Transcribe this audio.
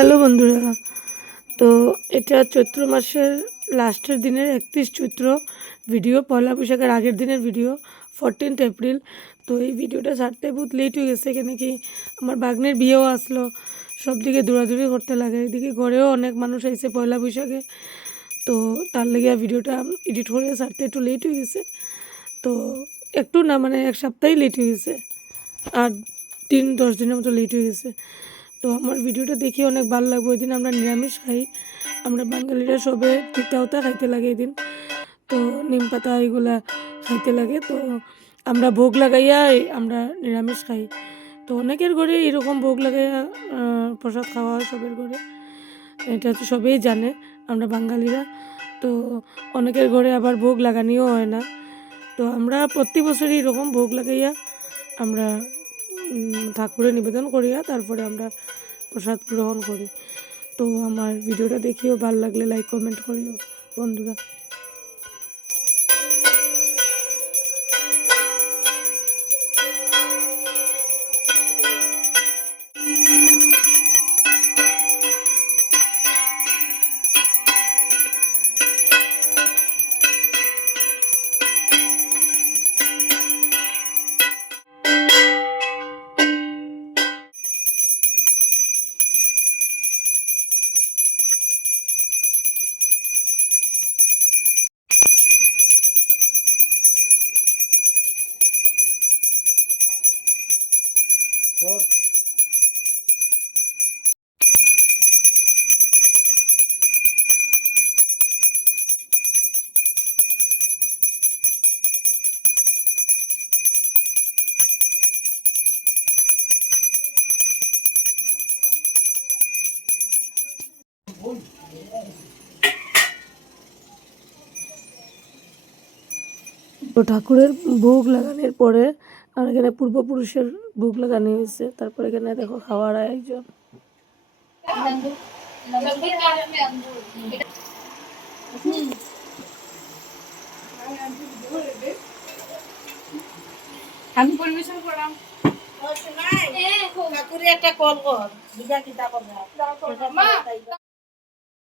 Hello বন্ধুরা, তো এটা চৈত্র মাসের লাস্টের দিনের 31 চৈত্র ভিডিও, পয়লা বৈশাখের আগের দিনের ভিডিও, 14th এপ্রিল। তো এই ভিডিওটা ছাড়তে বহুত লেট হয়ে গেছে, কেন কি আমার বাগনের বিয়েও আসলো, সব দিকে দৌড়াদৌড়ি করতে লাগে, এদিকে ঘরেও অনেক মানুষ আইছে পয়লা বৈশাখে। তো তার লেগে ভিডিওটা এডিট করে ছাড়তে একটু লেট হয়ে গেছে। তো একটু না, মানে এক সপ্তাহই লেট হয়ে গেছে, আর 10 দিনের মতো লেট হয়ে গেছে। তো আমার ভিডিওটা দেখে অনেক ভালো লাগবে। ওই দিন আমরা নিরামিষ খাই, আমরা বাঙালিরা সবে তিতা উতা খাইতে লাগে এদিন। তো নিম পাতা এগুলা খাইতে লাগে। তো আমরা ভোগ লাগাইয়া আমরা নিরামিষ খাই। তো অনেকের ঘরে এরকম ভোগ লাগাইয়া প্রসাদ খাওয়া হয় সবের ঘরে, এটা তো সবেই জানে আমরা বাঙালিরা। তো অনেকের ঘরে আবার ভোগ লাগানিও হয় না। তো আমরা প্রতি বছরই এরকম ভোগ লাগাইয়া আমরা ঠাকুরের নিবেদন করিয়া তারপরে আমরা প্রসাদ গ্রহণ করি। তো আমার ভিডিওটা দেখিও ভালো লাগলে লাইক কমেন্ট করিও বন্ধুরা। তো ঠাকুরের ভোগ লাগানোর পরে আর এখানে পূর্বপুরুষের ভোগ লাগানো হয়েছে, তারপরে এখানে দেখো খাওয়ার আয়োজন। আমি পরিবেশন করলাম। ঠাকুরের একটা কল কর, বিজা কিতা করবা।